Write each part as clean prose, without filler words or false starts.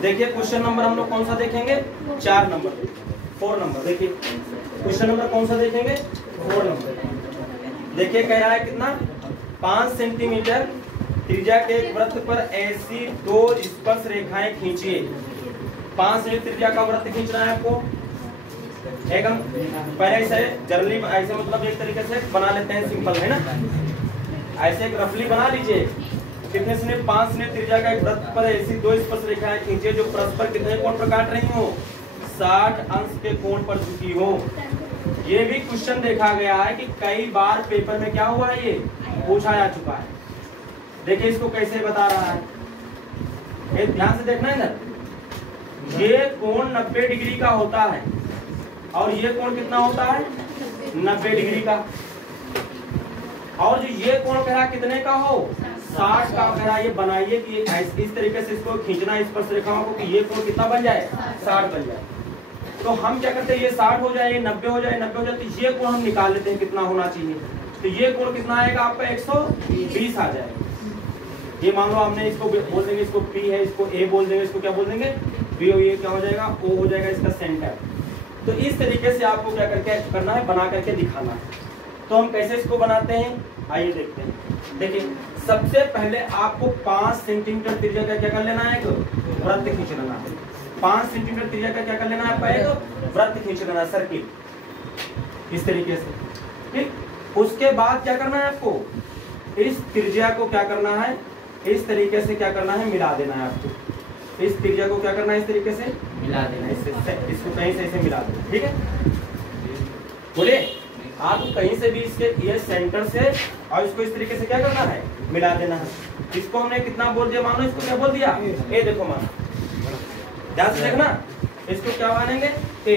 देखिए question number हम लोग कौन सा देखेंगे, 4 नंबर, 4 नंबर। देखिए क्वेश्चन नंबर कौन सा देखेंगे, 4 नंबर। देखिए कह रहा है कितना, 5 सेंटीमीटर त्रिज्या के एक वृत्त पर ऐसी 2 स्पर्श रेखाएं खींचिए। 5 सेंटीमीटर त्रिज्या का वृत्त खींचना है आपको। एक हम पहले ऐसे जनरली ऐसे मतलब एक तरीके से बना लेते हैं, सिंपल है ना, ऐसे एक रफली बना लीजिए। कितने से 5 से त्रिज्या का एक वृत्त पर ऐसी 2 स्पर्श रेखाएं खींचिए जो परस्पर कितने कोण पर काट रही हो, 60 अंश के कोण पर झुकी हो। ये भी क्वेश्चन देखा गया है कि कई बार पेपर में क्या हुआ है, ये पूछा जा चुका है। देखिए इसको कैसे बता रहा है, ये ध्यान से देखना है ना। ये कोण 90 डिग्री का होता है और ये कोण कितना होता है, 90 डिग्री का। और जो ये कोण कह रहा कितने का हो, 60 का। कह रहा ये बनाइए कि इस तरीके से इसको खींचना है स्पर्श रेखाओं को कि ये कोण कितना बन जाए, 60 बन जाए। तो हम क्या करते हैं, ये 60 हो जाए, 90 हो जाए, 90 हो जाए, तो ये कोण हम निकाल लेते हैं कितना होना चाहिए। तो ये कोण कितना आएगा आपका, 120 आ जाएगा। ये मान लो हमने इसको बोल देंगे, इसको P है, इसको A बोल देंगे, इसको क्या बोल देंगे B, और ये क्या हो जाएगा O हो जाएगा इसका सेंटर। तो इस तरीके से आपको क्या करके करना है, बना करके दिखाना है। तो हम कैसे इसको बनाते हैं, आइए देखते हैं। देखिए सबसे पहले आपको 5 सेंटीमीटर त्रिज्या का क्या कर लेना है, एक वृत्त खींच लेना है। 5 सेंटीमीटर त्रिज्या का क्या कर लेना है, आपका एक वृत्त खींच लेना है, सर्किल इस तरीके से, ठीक। उसके बाद क्या करना है आपको, इस त्रिज्या को क्या करना है, इस तरीके से क्या करना है, मिला देना है आपको। इस त्रिज्या को क्या करना है, इस तरीके से मिला देना है, इसको कहीं से ऐसे मिला देना, ठीक है। बोले आप कहीं से भी इसके ये सेंटर से और इसको इस तरीके से क्या करना है, मिला देना है। इसको हमने कितना बोल दिया, मानो इसको क्या बोल दिया, ए। देखो मानो, ध्यान से देखना, इसको क्या मानेंगे, ए।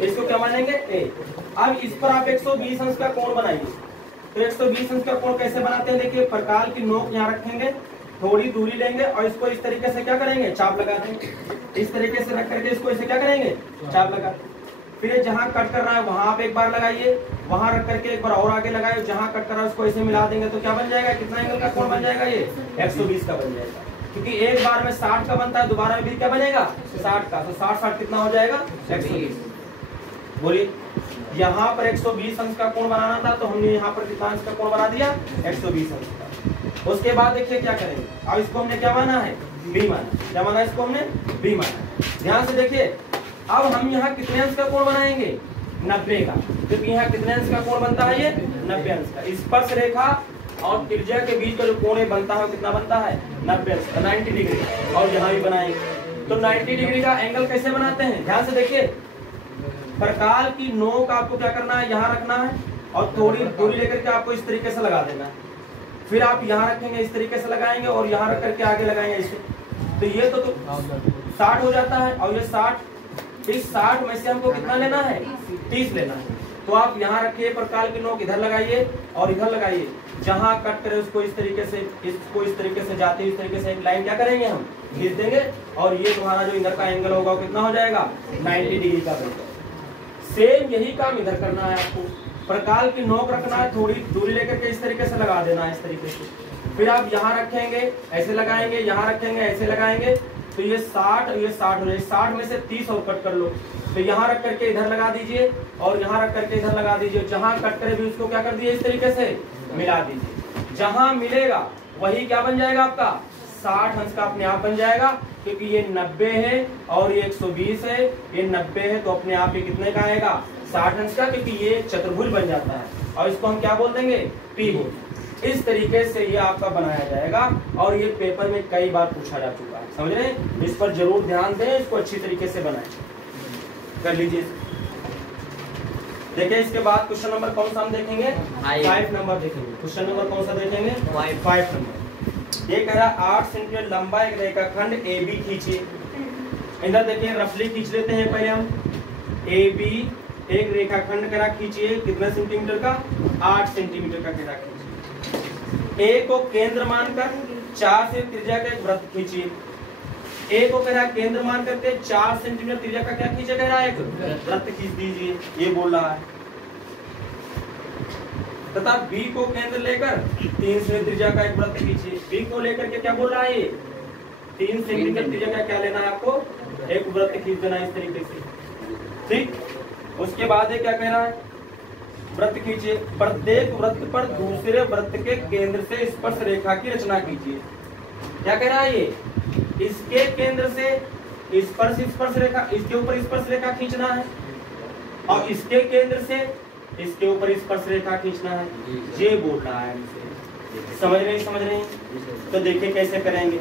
इसको क्या मानेंगे, ए। अब इस पर आप 120 अंश का कोण बनाइए। तो 120 अंश का कोण कैसे बनाते हैं, देखिए प्रकाल की नोक यहाँ रखेंगे, थोड़ी दूरी लेंगे और इसको इस तरीके से क्या करेंगे, चाप लगा देंगे। इस तरीके से रख करके इसको इसे क्या करेंगे, चाप लगा। फिर जहां कट कर रहा है वहां पे एक बार लगाइए, वहां रख करके एक बार और आगे लगाइए, जहां कट कर रहा है उसको ऐसे मिला देंगे। तो क्या बन जाएगा, कितना एंगल का कोण बन जाएगा, ये 120 का बन जाएगा। क्योंकि एक बार में 60 का बनता है, दोबारा में भी क्या बनेगा, 60 का। तो 60 कितना हो जाएगा, 120। बोलिए यहाँ पर 120 अंश का कोण बनाना था, तो हमने यहाँ पर कितना अंश का कोण बना दिया, 120 अंश का। उसके बाद देखिए क्या करेंगे, अब इसको हमने क्या माना है, B माना। क्या माना, इसको हमने B माना। ध्यान से देखिए, अब हम यहाँ कितने अंश का कोण बनाएंगे, 90 का। क्योंकि यहाँ कितने अंश का कोण बनता है, ये 90 अंश का। स्पर्श रेखा और त्रिज्या के बीच का जो कोण बनता है वो कितना बनता है, 90 अंश का, 90 डिग्री। और यहाँ भी बनाएंगे तो 90 डिग्री का एंगल कैसे बनाते हैं, ध्यान से देखिए। प्रकाल की नोक आपको क्या करना है, यहाँ रखना है और थोड़ी दूरी लेकर के आपको इस तरीके से लगा देना है। फिर आप यहाँ रखेंगे, इस तरीके से लगाएंगे और यहाँ रख करके आगे लगाएंगे इसे। तो ये तो 60 हो जाता है। और ये 60, इस 60 में से हमको कितना लेना है, 30 लेना है। तो आप यहाँ रखिए, प्रकाल की नोक इधर लगाइए और इधर लगाइए। जहाँ कट करे उसको इस तरीके से, इसको इस तरीके से जाते इस तरीके से एक लाइन क्या करेंगे, हम खींच देंगे। और ये तुम्हारा जो इधर का एंगल होगा वो कितना हो जाएगा, 90 डिग्री का बनेगा। सेम यही काम इधर करना है आपको। प्रकाल की नोक रखना है, थोड़ी दूरी लेकर के इस तरीके से लगा देना है, इस तरीके से। फिर आप यहाँ रखेंगे, ऐसे लगाएंगे, यहाँ रखेंगे, ऐसे लगाएंगे। तो ये 60 और ये 60 हो जाए। 60 में से 30 और कट कर लो। तो यहाँ रख करके इधर लगा दीजिए और यहाँ रख करके इधर लगा दीजिए। जहाँ कट करे भी उसको क्या कर दीजिए, इस तरीके से मिला दीजिए। जहाँ मिलेगा वही क्या बन जाएगा आपका, 60 अंश का अपने आप बन जाएगा। क्योंकि ये 90 है और ये 120 है, ये 90 है, तो अपने आप ये कितने का आएगा, 60 अंश का। क्योंकि ये चतुर्भुज बन जाता है और इसको हम क्या बोल देंगे, P बोल। इस तरीके से ये आपका बनाया जाएगा और ये पेपर में कई बार पूछा जा चुका है, समझ रहे हैं। इस पर जरूर ध्यान दें, इसको अच्छी तरीके से बनाएं, कर लीजिए। देखिए इसके बाद क्वेश्चन नंबर कौन सा हम देखेंगे, 5 नंबर देखेंगे। क्वेश्चन नंबर कौन सा देखेंगे, 5 नंबर। ये कह रहा 8 सेंटीमीटर लंबा एक रेखाखंड AB खींचिए। इधर देखिए रफली खींच लेते हैं पहले हम। AB एक रेखाखंड करा खींचिए, कितना सेंटीमीटर का, 8 सेंटीमीटर का करा खींचिए। A को केंद्र मानकर 4 से त्रिज्या का एक वृत्त खींचिए। A को कह रहा है केंद्र मान करके 4 सेंटीमीटर त्रिज्या का क्या खींचे, कह रहा है एक वृत्त खींच दीजिए, ये बोल रहा है। तथा बी को केंद्र लेकर 3 सेमी त्रिज्या का एक वृत्त खींचिए। बी को लेकर के क्या बोल रहा है ये 3 सेंटीमीटर त्रिज्या का क्या लेना है आपको, एक वृत्त खींच देना इस तरीके से, ठीक। उसके बाद ये क्या कह रहा है, वृत्त खींचिए, प्रत्येक वृत्त पर दूसरे वृत्त के केंद्र से स्पर्श रेखा की रचना कीजिए। क्या कह रहा है ये, इसके केंद्र से स्पर्श रेखा, इसके ऊपर स्पर्श रेखा खींचना है और इसके केंद्र से इसके ऊपर स्पर्श रेखा खींचना है, ये बोल रहा है हमसे। समझ रहे हैं? तो देखिए कैसे करेंगे,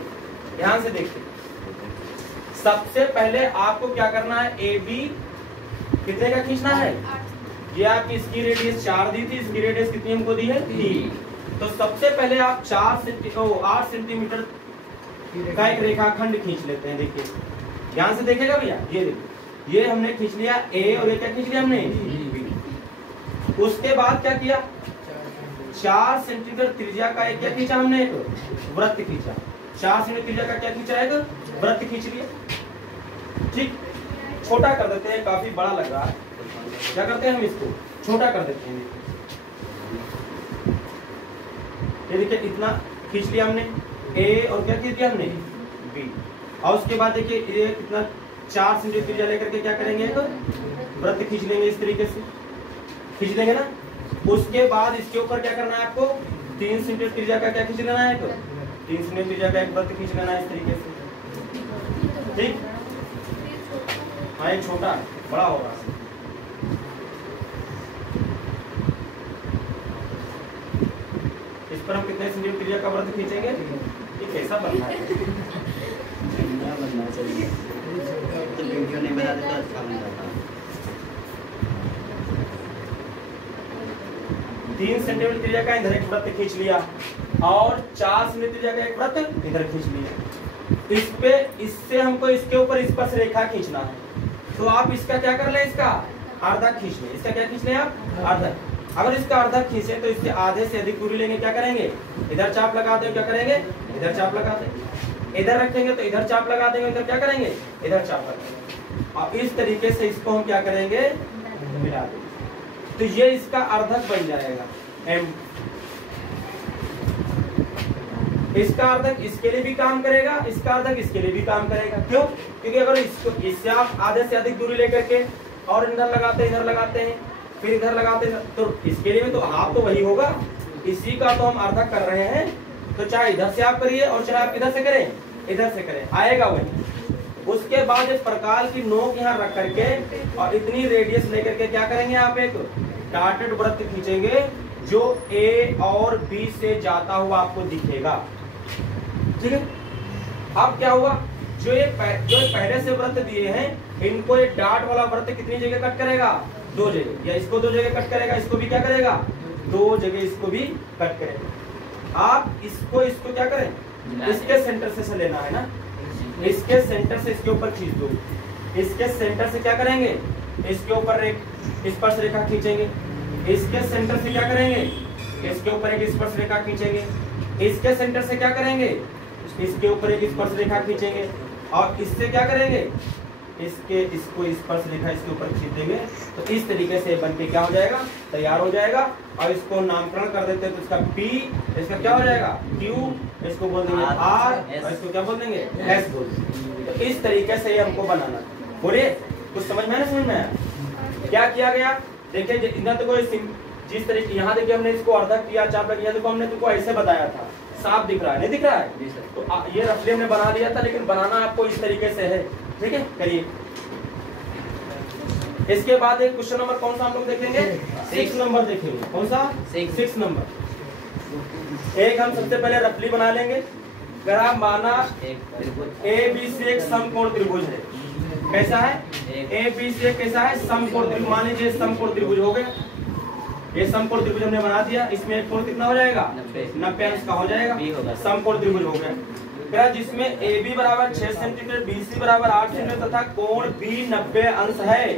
ध्यान से देखिए। सबसे पहले आपको क्या करना है, ए बी कितने का खींचना है, ये आपकी इसकी रेडियस 4 दी थी, इसकी रेडियस कितनी हमको दी है 3। तो सबसे पहले आप 8 सेंटीमीटर का एक रेखाखंड खींच लेते हैं। देखिए ध्यान से देखिएगा भैया, ये देखिए, ये हमने खींच लिया ए और ये क्या खींच लिया हमने बी। उसके बाद क्या किया, 4 सेंटीमीटर त्रिज्या का एक क्या खींचा हमने, एक वृत्त खींचा। 4 सेंटीमीटर त्रिज्या का क्या खींचा, एक वृत्त खींच लिया, ठीक। छोटा कर देते हैं, काफी बड़ा लग रहा है, क्या करते हैं हम इसको छोटा कर देते हैं। ये देखिए इतना खींच लिया हमने ए और क्या खींच दिया हमने बी। और उसके बाद देखिए ये कितना 4 सेंटीमीटर त्रिज्या लेकर के क्या करेंगे, एक वृत्त खींच लेंगे, इस तरीके से खींच लेंगे ना। उसके बाद इसके ऊपर क्या करना है आपको, 3 सेंटीमीटर त्रिज्या का क्या खींच लेना है, 3 सेंटीमीटर त्रिज्या का एक वृत्त खींच लेना है इस तरीके से, ठीक। हाँ एक छोटा है, बड़ा होगा। इस पर हम कितने सेंटीमीटर त्रिज्या का वृत्त खींचेंगे, ये कैसा बनना है, बनना चाहिए, तो वीडियो नहीं बना देता अच्छा बन जाता। 3 सेंटीमीटर त्रिज्या का इधर एक वृत्त खींच लिया और 4 सेंटीमीटर त्रिज्या का एक वृत्त इधर खींच लिया। इस पे इससे हमको इसके ऊपर स्पर्श रेखा खींचना है, तो आप इसका क्या कर ले, इसका आधा खींच ले। इसका क्या खींच ले आप, आधा। अगर इसका आधा खींचे तो इससे आधे से अधिक दूरी लेंगे, क्या करेंगे, इधर चाप लगा देंगे, क्या करेंगे, इधर चाप लगा देंगे। इधर रखेंगे तो इधर चाप लगा देंगे, इधर क्या करेंगे, इधर चाप लगाएंगे। और इस तरीके से इसको हम क्या करेंगे, मिला देंगे, तो ये इसका अर्धक बन जाएगा एम। इसका अर्धक इसके लिए भी काम करेगा, इसका अर्धक इसके लिए भी काम करेगा। क्यों, क्योंकि अगर इसको इससे आप आधे से अधिक दूरी लेकर के और इधर लगाते हैं, इधर लगाते हैं, फिर इधर लगाते हैं, तो इसके लिए भी तो हाफ तो वही होगा, इसी का तो हम अर्धक कर रहे हैं। तो चाहे इधर से आप करिए और चाहे आप इधर से करें, इधर से करें, आएगा वही। उसके बाद इस प्रकार की नोक यहाँ रख करके और इतनी रेडियस लेकर के क्या करेंगे, आप एक डॉटेड वृत्त खींचेंगे जो ए और बी से जाता हुआ आपको दिखेगा, ठीक है। अब क्या हुआ, जो पहले से वृत्त दिए हैं, इनको एक डॉट वाला वृत्त कितनी जगह कट करेगा, 2 जगह, या इसको 2 जगह कट करेगा, इसको भी क्या करेगा, 2 जगह इसको भी कट करेगा। आप इसको क्या करें, इसके सेंटर से लेना है ना, इसके सेंटर से इसके ऊपर खींच दो। इसके सेंटर से क्या करेंगे, इसके ऊपर एक स्पर्श रेखा खींचेंगे। इसके सेंटर से क्या करेंगे, इसके ऊपर एक स्पर्श रेखा खींचेंगे। इसके सेंटर से क्या करेंगे, इसके ऊपर एक स्पर्श रेखा खींचेंगे। और इससे क्या करेंगे, इसको स्पर्श रेखा इसके ऊपर खींच देंगे। तो इस तरीके से बन के क्या हो जाएगा, तैयार हो जाएगा। और इसको नामकरण कर देते हैं, तो इसका P, इसका क्या हो जाएगा Q, इसको बोल देंगे R और इसको क्या बोल देंगे S बोल देंगे। तो इस तरीके से ये हमको बनाना। बोलिए कुछ समझ में आया? क्या किया गया, देखिए इधर तो कोई जिस तरीके, यहाँ देखिए हमने इसको अर्धा किया, चाप लग गया, देखो हमने तुमको ऐसे बताया था, साफ दिख रहा है, नहीं दिख रहा है? तो ये रफली हमने बना लिया था, लेकिन बनाना आपको इस तरीके से है, ठीक है। करिए। इसके बाद एक क्वेश्चन नंबर कौन सा हम लोग देखेंगे, 6 नंबर देखेंगे। कौन सा, 6 नंबर। एक हम सबसे पहले रफली बना लेंगे। अगर आप माना ABC एक समकोण त्रिभुज है, कैसा है, ABC कैसा है, समकोण त्रिभुज। मान लीजिए समकोण त्रिभुज हो गया, ये समकोण त्रिभुज हमने बना दिया। इसमें एक कोण कितना हो जाएगा, 90 अंश का हो जाएगा, समकोण त्रिभुज हो गया। जिसमें AB बराबर 6 सेंटीमीटर, BC बराबर 8 सेंटीमीटर तथा कोण B 90 अंश है।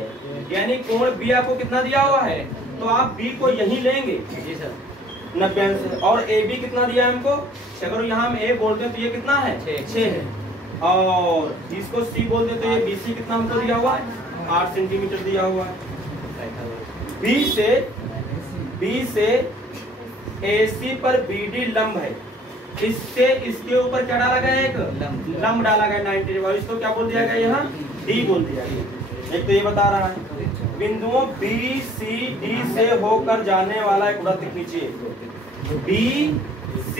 यानी कोण B आपको कितना दिया हुआ है, तो आप B को यही लेंगे जी सर, 90 अंश। और AB कितना दिया है हमको, अगर यहाँ हम A बोलते हैं तो ये कितना है, 6 है। और इसको C बोलते तो ये BC कितना हमको दिया हुआ है, 8 सेंटीमीटर दिया हुआ है। B से AC पर BD लंब है, इससे इसके ऊपर क्या डाला गया, एक लंब डाला गया 90 डिग्री, इसको क्या बोल दिया गया, यहाँ D बोल दिया गया। एक तो ये बता रहा है बिंदुओं BCD से होकर जाने वाला एक वृत्त खींचिए। BC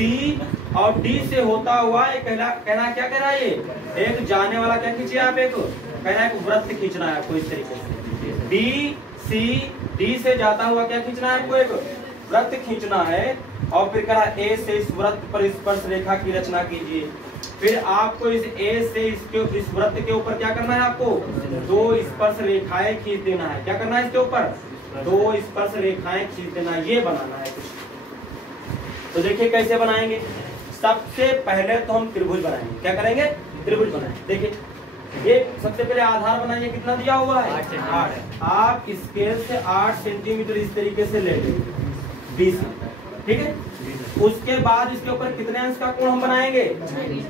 और D से होता हुआ एक कहना क्या कह रहा है, ये एक जाने वाला क्या खींचिए आप, एक कह रहा है एक वृत्त खींचना है आपको इस तरीके से। BCD से जाता हुआ क्या खींचना है आपको, एक वृत्त खींचना है। और फिर कह रहा है A से इस वृत्त पर स्पर्श रेखा की रचना कीजिए। फिर आपको इस A से इस वृत्त के ऊपर क्या करना है, आपको 2 स्पर्श रेखाएं खींच देना है। क्या करना है, इसके ऊपर 2 स्पर्श रेखाएं खींच देना है, ये बनाना है कुछ। तो देखिए कैसे बनाएंगे। सबसे पहले तो हम त्रिभुज बनाएंगे। क्या करेंगे, त्रिभुज बनाएंगे। देखिए ये सबसे पहले आधार बनाइए, कितना दिया हुआ है, 8। आप स्केल से 8 सेंटीमीटर इस तरीके से ले लेंगे, 20, ठीक है। उसके बाद इसके ऊपर कितने अंश का कोण हम बनाएंगे,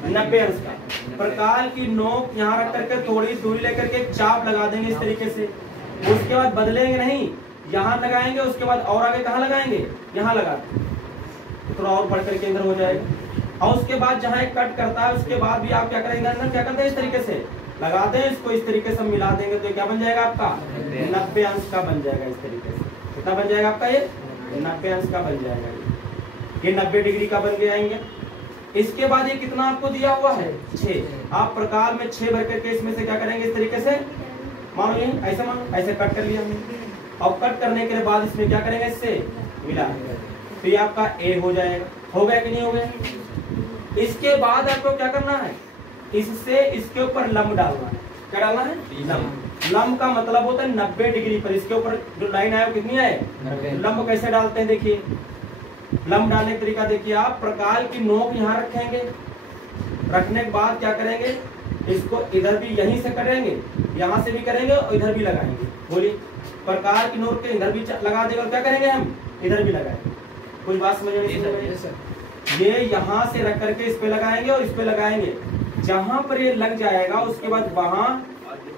90 अंश का। प्रकाल की नोक यहाँ रख करके थोड़ी दूरी लेकर के चाप लगा देंगे इस तरीके से। उसके बाद बदलेंगे नहीं, यहाँ लगाएंगे, उसके बाद और आगे कहाँ लगाएंगे, यहाँ लगा थोड़ा और बढ़ करके इधर हो जाएगा। और उसके बाद जहाँ एक कट करता है उसके बाद भी आप क्या करेंगे, अंदर क्या करते हैं, इस तरीके से लगाते हैं, इसको इस तरीके से मिला देंगे तो क्या बन जाएगा आपका 90 अंश का बन जाएगा। इस तरीके से कितना बन जाएगा आपका, ये 90 अंश का बन जाएगा। ये 90 डिग्री का बन गया आएंगे। इसके बाद ये कितना आपको दिया हुआ है, 6। आप प्रकार में 6 भर करके इसमें से क्या करेंगे, इस तरीके से मानो ये ऐसे, मानो ऐसे कट कर लिया हमने। और कट करने के बाद इसमें क्या करेंगे, इससे मिला तो ये आपका A हो जाएगा। हो गया कि नहीं हो गया। इसके बाद आपको क्या करना है, इससे इसके ऊपर लंब डालना है। क्या डालना है, लंब। लंब का मतलब होता है 90 डिग्री पर इसके ऊपर जो लाइन आया कितनी है, लंब कैसे डालते हैं देखिए। लंब डालने का तरीका देखिए, आप प्रकाल की नोक यहाँ रखेंगे, रखने के बाद क्या करेंगे, इसको इधर भी यहीं से करेंगे, यहाँ से भी करेंगे और इधर भी लगाएंगे। बोलिए, प्रकाल की नोक के इधर भी लगा देगा, क्या करेंगे हम, इधर भी लगाएंगे। कुछ बात समझ में, ये यहाँ से रख करके इस पे लगाएंगे और इस पे लगाएंगे। जहां पर ये लग जाएगा उसके बाद वहां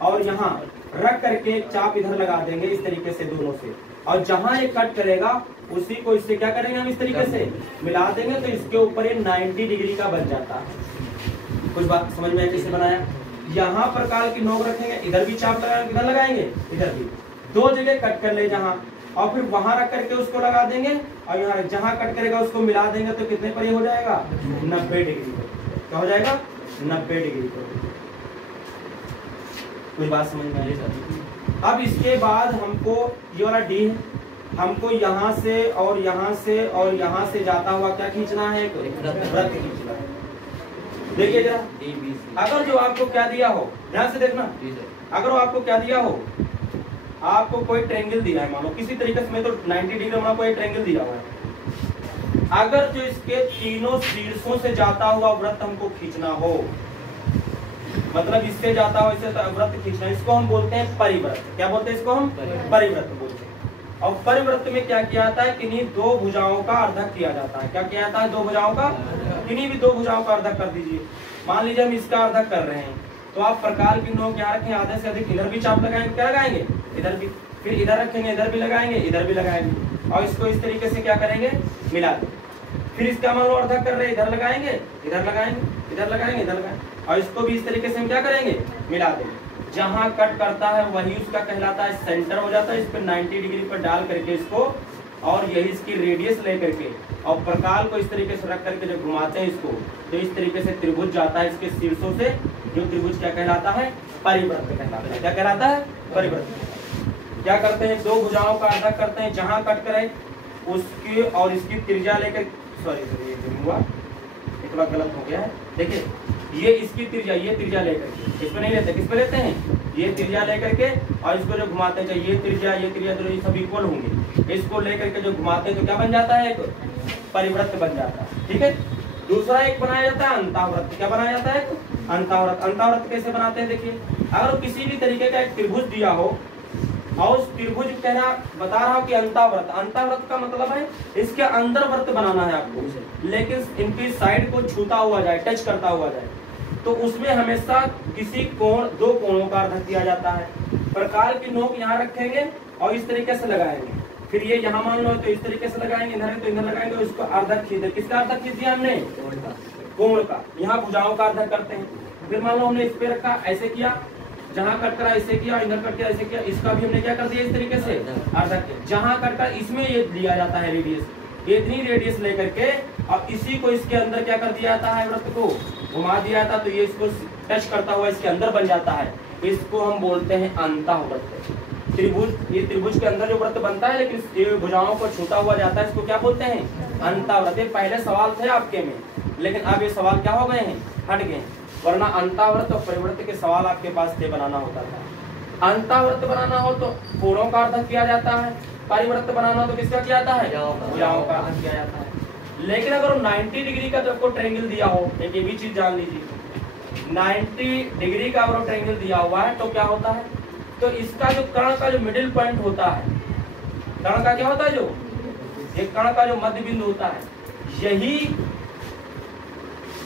और यहाँ रख करके चाप इधर लगा देंगे इस तरीके से दोनों से। और जहां ये कट करेगा उसी को इससे क्या करेंगे हम, इस तरीके से मिला देंगे तो इसके ऊपर ये 90 डिग्री का बन जाता है। कुछ बात समझ में कैसे बनाया। यहाँ प्रकाल की नोक रखेंगे, इधर भी चाप लगाएंगे, इधर लगाएंगे, इधर भी 2 जगह कट कर ले जहां, और फिर वहां रख करके उसको लगा देंगे और यहाँ जहां कट करेगा उसको मिला देंगे तो कितने पर ये हो जाएगा, 90 डिग्री पर। क्या हो जाएगा, 90 डिग्री पर। कोई बात समझ में आई। अब इसके बाद हमको ये वाला D है, हमको यहाँ से और यहाँ से और यहाँ से जाता हुआ क्या खींचना है, वृत्त खींचना है। देखिए जरा, अगर जो आपको क्या दिया हो, ध्यान से देखना, अगर वो आपको क्या दिया हो, आपको कोई ट्रायंगल दिया है, मानो किसी तरीके से, मैं तो 90 डिग्री में कोई ट्रायंगल दिया हुआ है। अगर जो इसके तीनों शीर्षों से जाता हुआ वृत्त हमको खींचना हो, मतलब इससे जाता हुआ इससे वृत्त खींचना, इसको हम बोलते हैं परिवृत्त। क्या बोलते हैं इसको हम, परिवृत्त बोलते हैं। और परिवृत्त में क्या किया जाता है, किन्हीं 2 भुजाओं का अर्धक किया जाता है। क्या किया जाता है, 2 भुजाओं का, किन्हीं भी 2 भुजाओं का अर्धक कर दीजिए। मान लीजिए हम इसका अर्धक कर रहे हैं, तो आप प्रकाल की नोक यहाँ रखें, आधे से अधिक इधर भी चाप लगाएंगे, क्या लगाएंगे, इधर भी, फिर इधर रखेंगे, इधर भी लगाएंगे, इधर भी लगाएंगे, और इसको इस तरीके से क्या करेंगे, मिला देंगे। फिर इसका मान लो अर्धक कर रहे हैं, इधर लगाएंगे, इधर लगाएंगे, इधर लगाएंगे, इधर लगाएंगे, और इसको भी इस तरीके से हम क्या करेंगे, मिला देंगे। जहां कट करता है वही उसका कहलाता है सेंटर हो जाता है। इस पर 90 डिग्री पर डाल करके इसको, और यही इसकी रेडियस लेकर के और प्रकाल को इस तरीके से रख करके जब घुमाते हैं इसको, तो इस तरीके से त्रिभुज जाता है इसके शीर्षों से। जो त्रिभुज क्या कहलाता है, परिवृत्त कहलाता है। क्या कहलाता है, परिवृत्त। क्या करते हैं, 2 भुजाओं का अर्धक करते हैं, जहां कट करे उसकी और इसकी त्रिज्या लेकर, सॉरी ये हुआ, थोड़ा गलत हो गया है। देखिए ये इसकी त्रिज्या, ये त्रिज्या लेकर के, इसमें नहीं लेते, किस पे लेते हैं, ये त्रिज्या लेकर के, और इसको जो घुमाते हैं, ये त्रिज्या तो ये सब इक्वल होंगे, इसको लेकर के जो घुमाते हैं तो क्या बन जाता है, एक परिवृत्त बन जाता है। ठीक है। दूसरा एक बनाया जाता है अंतावृत्त। क्या बनाया जाता है, अंतावृत्त। अंतावृत्त कैसे बनाते हैं, देखिए, अगर किसी भी तरीके का एक त्रिभुज दिया हो और उस त्रिभुज कहना बता रहा हूँ कि अंतावृत्त, अंतावृत्त का मतलब है इसके अंदर वृत्त बनाना है आपको, लेकिन इनकी साइड को छूता हुआ जाए, टच करता हुआ जाए, तो उसमें हमेशा किसी कोण, 2 कोणों का अर्धक किया जाता है। प्रकाल की नोक यहाँ रखेंगे और इस तरीके से लगाएंगे, फिर ये यहाँ मान लो तो इस तरीके से लगाएंगे, इधर है तो इधर लगाएंगे, इसको अर्धक खींच, किसका अर्धक खींच दिया हमने, कोण का। यहाँ भुजाओं का अर्धक करते हैं। फिर मान लो हमने इस पे रखा, ऐसे किया, जहाँ कट करा ऐसे किया, इधर कट किया ऐसे किया, इसका भी हमने क्या कर दिया इस तरीके से अर्धक। जहाँ कट कर इसमें ये लिया जाता है रेडियस, ये इतनी रेडियस लेकर के और इसी को इसके अंदर क्या कर दिया जाता है, वृत्त को घुमा दिया जाता, तो ये इसको टच करता हुआ इसके अंदर बन जाता है। इसको हम बोलते हैं अंतःवृत्त। त्रिभुज, ये त्रिभुज के अंदर जो वृत्त बनता है लेकिन ये भुजाओं को छूटा हुआ जाता है, इसको क्या बोलते हैं, अंतःवृत्त। ये पहले सवाल थे आपके में, लेकिन अब ये सवाल क्या हो गए हैं, हट गए, वरना अंतःवृत्त और परिवृत्त के सवाल आपके पास थे, बनाना होता था। अंतःवृत्त बनाना हो तो कोणों का अर्धक किया जाता है, परिवृत्त बनाना हो तो किसका किया जाता है, भुजाओं का अर्धक किया जाता है। लेकिन अगर 90 डिग्री का आपको ट्रायंगल दिया हो, एक ये भी चीज जान लीजिए, 90 डिग्री का अगर ट्रायंगल दिया हुआ है तो क्या होता है, तो इसका जो कर्ण का जो मिडिल पॉइंट होता है, कर्ण का क्या होता है, जो ये कर्ण का जो मध्य बिंदु होता है, यही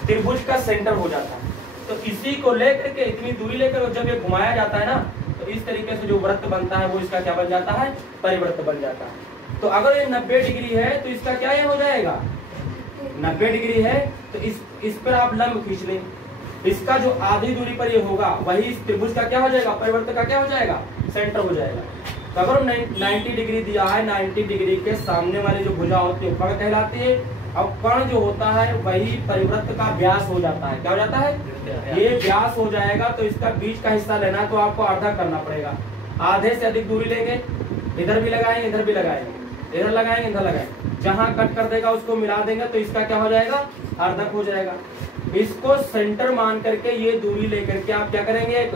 त्रिभुज का सेंटर हो जाता है। तो इसी को लेकर के इतनी दूरी लेकर जब ये घुमाया जाता है ना, तो इस तरीके से जो वृत्त बनता है वो इसका क्या बन जाता है, परिवृत्त बन जाता है। तो अगर ये 90 डिग्री है तो इसका क्या ये हो जाएगा, 90 डिग्री है तो इस पर आप लंब खींच लें, इसका जो आधी दूरी पर ये होगा वही इस त्रिभुज का क्या हो जाएगा, परिवृत्त का क्या हो जाएगा, सेंटर हो जाएगा। तो अगर 90 डिग्री दिया है, 90 डिग्री के सामने वाली जो भुजा होती है कर्ण कहलाती है, अब कर्ण जो होता है वही परिवृत्त का व्यास हो जाता है। क्या हो जाता है, ये व्यास हो जाएगा। तो इसका बीच का हिस्सा लेना है तो आपको आधा करना पड़ेगा, आधे से अधिक दूरी लेंगे, इधर भी लगाएंगे, इधर भी लगाएंगे, इधर लगाएंगे, इधर लगाएंगे, जहां कट कर देगा उसको मिला देंगे तो इसका क्या हो जाएगा, अर्धक हो जाएगा। इसको सेंटर मान करके ये दूरी लेकर के आप क्या करेंगे, एक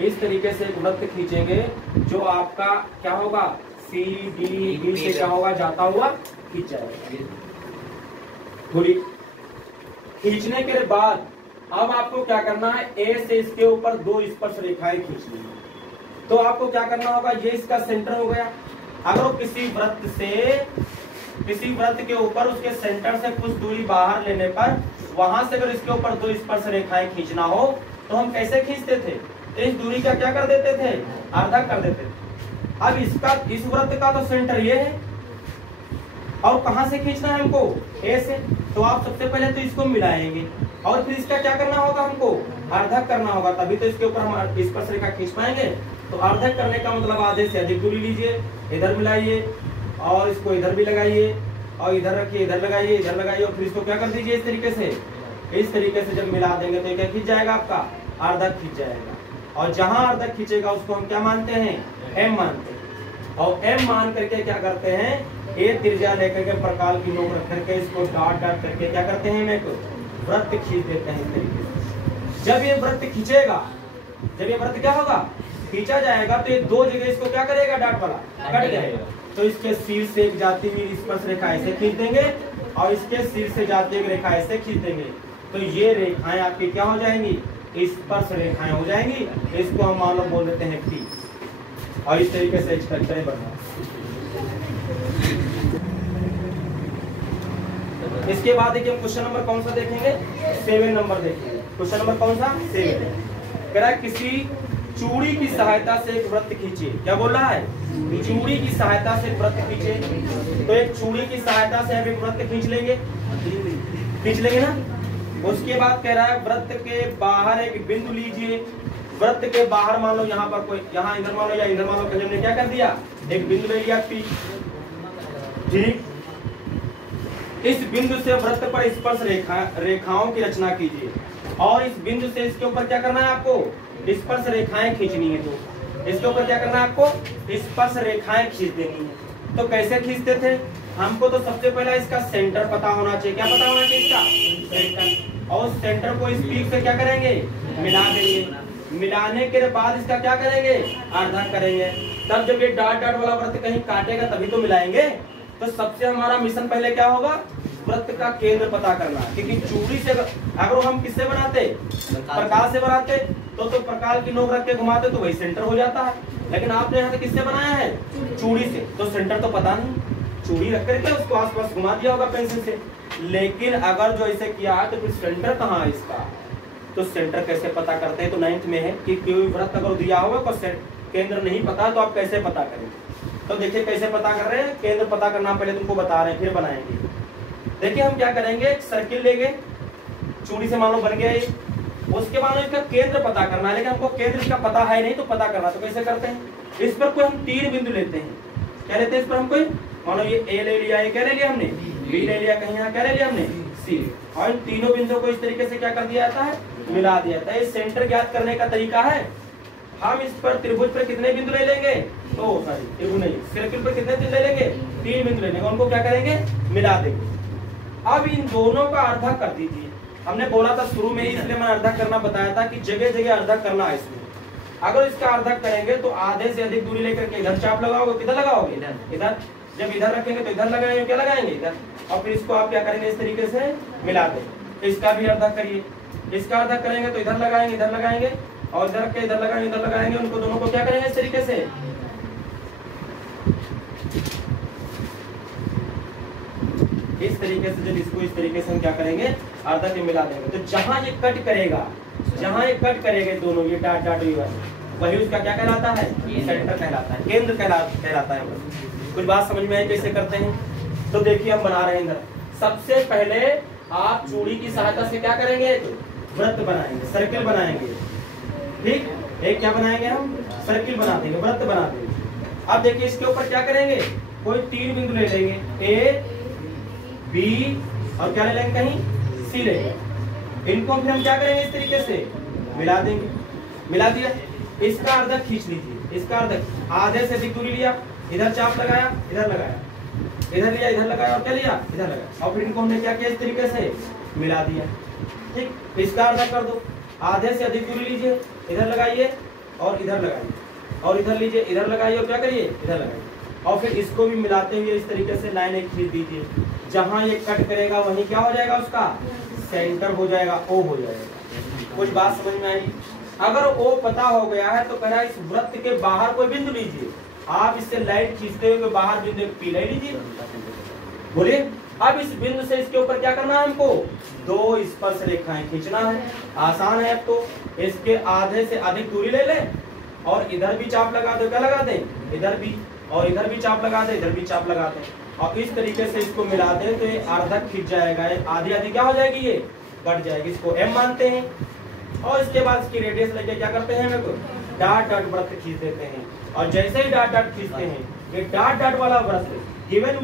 इस तरीके से एक वृत्त खींचेंगे जो आपका क्या होगा, सी डी बी से क्या होगा, जाता हुआ खींच जाएगा। दूरी खींचने के बाद अब आपको क्या करना है, ए से इसके ऊपर 2 स्पर्श रेखाएं खींचनी है। तो आपको क्या करना होगा, ये इसका सेंटर हो गया। अगर किसी वृत्त के ऊपर उसके सेंटर से कुछ दूरी बाहर लेने पर वहां से अगर इसके ऊपर 2 स्पर्श रेखाएं खींचना हो तो हम कैसे खींचते थे, इस दूरी का क्या कर देते थे, आधा कर देते थे। अब इस वृत्त का तो सेंटर ये है और कहां से खींचना है हमको, ए से। तो आप सबसे पहले तो इसको मिलाएंगे और फिर इसका क्या करना होगा, हमको अर्धक करना होगा, तभी तो इसके ऊपर हम स्पर्श रेखा खींच पाएंगे। तो अर्धक करने का मतलब आधे से अधिक दूरी लीजिए, इधर मिलाइए और इसको इधर भी लगाइए और इधर रखिए, इधर लगाइए, इधर लगाइए और फिर इसको क्या कर दीजिए, इस तरीके से जब मिला देंगे तो क्या खींच जाएगा, आपका अर्धक खींच जाएगा। और जहां अर्धक खींचेगा उसको हम क्या मानते हैं, एम मानते हैं। और एम मान करके क्या करते हैं, ए त्रिज्या लेकर के प्रकाल की नोक रख करके इसको डॉट डॉट करके क्या करते हैं, एक वृत्त खींच देते हैं इस तरीके से। जब ये वृत्त खींचेगा, जब ये वृत्त क्या होगा, खींचा जाएगा तो ये 2 जगह इसको क्या करेगा, डॉट वाला कट जाएगा। तो इसके सिर से एक जाती हुई स्पर्श रेखा ऐसे खींच देंगे और इसके सिर से जाती हुई रेखा ऐसे खींच देंगे। तो ये रेखाएं आपकी क्या हो जाएंगी, स्पर्श रेखाएं हो जाएंगी। इसको हम मान लो बोल देते हैं पी। और इस तरीके से स्ट्रक्चर बनना। इसके बाद देखिए हम क्वेश्चन नंबर कौन सा देखेंगे, 7 नंबर देखेंगे। क्वेश्चन नंबर कौन सा, 7। कह रहा है किसी चूड़ी की सहायता से एक वृत्त खींचिए। क्या बोल रहा है, चूड़ी की सहायता से एक वृत्त खींचे। तो एक चूड़ी की सहायता से हम एक वृत्त खींच लेंगे ना। उसके बाद कह रहा है वृत्त के बाहर एक बिंदु लीजिए। वृत्त के बाहर मान लो यहाँ पर कोई, यहाँ इधर मान लो या इधर मान लो, हमने क्या कर दिया, एक बिंदु ले लिया पी। ठीक, इस बिंदु से वृत्त पर स्पर्श रेखाओं की रचना कीजिए और इस बिंदु से इसके ऊपर क्या करना है, आपको स्पर्श रेखाएं खींचनी है। तो इसके ऊपर क्या करना है, आपको स्पर्श रेखाएं खींच देनी है। तो कैसे खींचते थे, हमको तो सबसे पहले इसका सेंटर पता होना चाहिए। क्या पता होना चाहिए, इसका सेंटर। और सेंटर को इस पीक से क्या करेंगे, मिला देंगे। मिलाने के बाद इसका क्या करेंगे, अर्धक करेंगे। तब जब ये डॉट डॉट वाला वृत्त कहीं काटेगा तभी तो मिलाएंगे। तो सबसे हमारा मिशन पहले क्या होगा, वृत्त का केंद्र पता करना। क्योंकि चूड़ी से अगर हम किससे बनाते, प्रकाश से बनाते तो प्रकाश की नोक रख के घुमाते तो वही सेंटर हो जाता है। लेकिन आपने यहाँ से किससे बनाया है, चूड़ी से, तो सेंटर तो पता नहीं, चूड़ी रख करके उसको आसपास घुमा दिया होगा पेंसिल से। लेकिन अगर जो ऐसे किया है तो फिर सेंटर कहाँ है इसका, तो सेंटर कैसे पता करते हैं। तो 9th में है कि कोई वृत्त अगर दिया होगा तो केंद्र नहीं पता तो आप कैसे पता करेंगे। तो देखिए कैसे पता कर रहे हैं, केंद्र पता करना पहले तुमको बता रहे हैं, फिर बनाएंगे। देखिए हम क्या करेंगे, एक सर्किल लेंगे, चूड़ी से मान लो बन गया ये, उसके बाद इसका केंद्र पता करना है, लेकिन हमको केंद्र इसका पता है नहीं तो पता करना, तो कैसे करते हैं, इस पर कोई हम 3 बिंदु लेते हैं। क्या लेते हैं इस पर हम कोई, मानो ये ए ले लिया, ये क्या ले लिया हमने, बी ले लिया, कहीं यहाँ क्या ले लिया हमने, सी, और इन तीनों बिंदुओं को इस तरीके से क्या कर दिया जाता है, मिला दिया जाता है। ये सेंटर ज्ञात करने का तरीका है। हम इस पर त्रिभुज पर कितने बिंदु ले लेंगे, तो सॉरी त्रिभुज नहीं, सर्किल पर कितने बिंदु ले लेंगे, 3 बिंदु ले लेंगे, उनको क्या करेंगे, मिला देंगे। अब इन दोनों का अर्धक कर दीजिए। हमने बोला था शुरू में ही, इसलिए मैंने अर्धक करना बताया था कि जगह जगह अर्धक करना है इसमें। अगर इसका अर्धक करेंगे तो आधे से अधिक दूरी लेकर के इधर चाप लगाओगे, किधर लगाओगे, इधर। जब इधर रखेंगे तो इधर लगाएंगे, क्या लगाएंगे, इधर, और फिर इसको आप क्या करेंगे, इस तरीके से मिला देंगे। इसका भी अर्धक करिए, इसका अर्धक करेंगे तो इधर लगाएंगे, इधर लगाएंगे, और इधर के इधर लगाएंगे, इधर लगाएंगे, उनको दोनों को क्या करेंगे, इस तरीके से जब इसको इस तरीके से हम क्या करेंगे, अर्धक में मिला देंगे। तो जहां ये कट करेगा, जहां ये कट करेंगे दोनों, ये डॉट डॉट वही उसका क्या कहलाता है, सेंटर कहलाता है, केंद्र कहलाता है। कुछ बात समझ में आई कैसे करते हैं। तो देखिए हम बना रहे हैं इधर। सबसे पहले आप चूड़ी की सहायता से क्या करेंगे, वृत्त बनाएंगे, सर्किल बनाएंगे। ठीक, एक क्या बनाएंगे हम, सर्किल बना देंगे, वृत्त बना देंगे। अब देखिए इसके ऊपर क्या करेंगे, कोई 3 बिंदु ले लेंगे, ए बी और क्या ले लेंगे, कहीं सी लेंगे। इनको फिर हम क्या करेंगे, इस तरीके से मिला देंगे। मिला दिया, इसका अर्धक खींच लीजिए, इसका अर्धक आधे से अधिक दूरी लिया, इधर चाप लगाया, इधर लगाया, इधर लिया, इधर लगाया, और क्या लिया, इधर लगाया, और फिर इनको हमने क्या किया, इस तरीके से मिला दिया। ठीक, इसका अर्धक कर दो, आधे से अधिक दूरी लीजिए, इधर लगाइए और इधर लगाइए, और इधर लीजिए, इधर लगाइए, और क्या करिए, इधर लगाइए, और फिर इसको भी मिलाते हुए इस तरीके से लाइन एक खींच दीजिए। जहां ये कट करेगा वहीं क्या हो जाएगा, उसका सेंटर हो जाएगा, ओ हो जाएगा। कुछ बात समझ में आई। अगर ओ पता हो गया है तो कह रहा है इस वृत्त के बाहर कोई बिंदु लीजिए। आप इससे लाइन खींचते हुए बाहर बिंदु पी ले लीजिए, बोलिए। अब इस बिंदु से इसके ऊपर क्या करना है, हमको 2 स्पर्श रेखाएं खींचना है। आसान है। अब तो इसके आधे से अधिक दूरी ले लें और इधर भी चाप लगा दो, क्या लगा दें, इधर भी, और इधर भी चाप लगा दें, इधर भी चाप लगा दें, और इस तरीके से इसको मिला दें तो ये अर्धक खींच जाएगा। आधी आधी क्या हो जाएगी, ये कट जाएगी। इसको M मानते हैं, और इसके बाद इसकी रेडियस लेके क्या करते हैं, हम डॉट डॉट वृत्त खींच देते हैं। और जैसे ही डॉट डॉट खींचते हैं, ये डॉट डॉट वाला वृत्त गिवन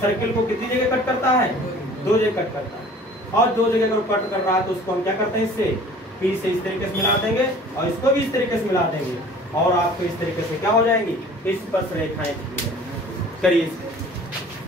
सर्किल को कितनी जगह कट करता है, 2 जगह कट करता है। और 2 जगह अगर कट कर रहा है तो उसको हम क्या करते हैं, इससे P से इस तरीके से मिला देंगे, और इसको भी इस तरीके से मिला देंगे, और आपको इस तरीके से क्या हो जाएंगी, स्पर्श रेखाएं करिए।